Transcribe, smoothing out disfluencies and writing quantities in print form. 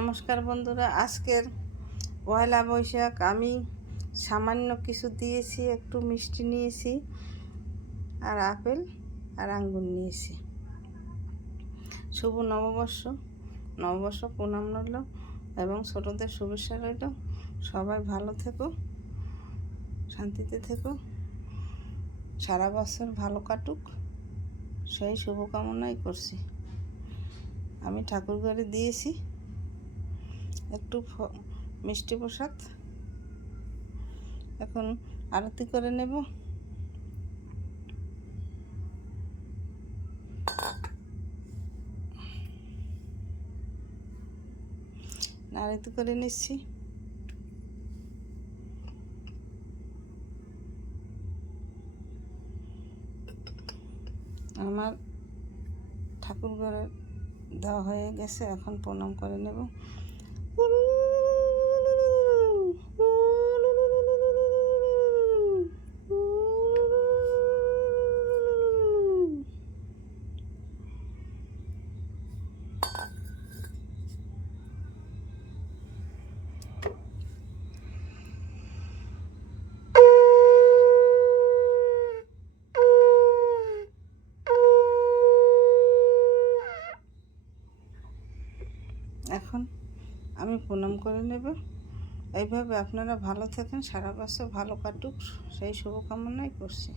নমস্কার বন্ধুরা, আজকের পয়লা বৈশাখ আমি সামান্য কিছু দিয়েছি, একটু মিষ্টি নিয়েছি আর আপেল আর আঙ্গুর নিয়েছি। শুভ নববর্ষ প্রণাম রইল এবং ছোটদের শুভেচ্ছা রইল। সবাই ভালো থেকো, শান্তিতে থেকো, সারা বছর ভালো কাটুক সেই শুভকামনাই করছি। আমি ঠাকুর ঘরে দিয়েছি একটু মিষ্টি প্রসাদ, এখন আরতি করে নেব। আরতি করে নিচ্ছি। আমার ঠাকুর ঘরে দেওয়া হয়ে গেছে, এখন প্রণাম করে নেব। এখন আমি প্রণাম করে নেব। এইভাবে আপনারা ভালো থাকেন, সারা বছর ভালো কাটুক সেই শুভকামনাই করছি।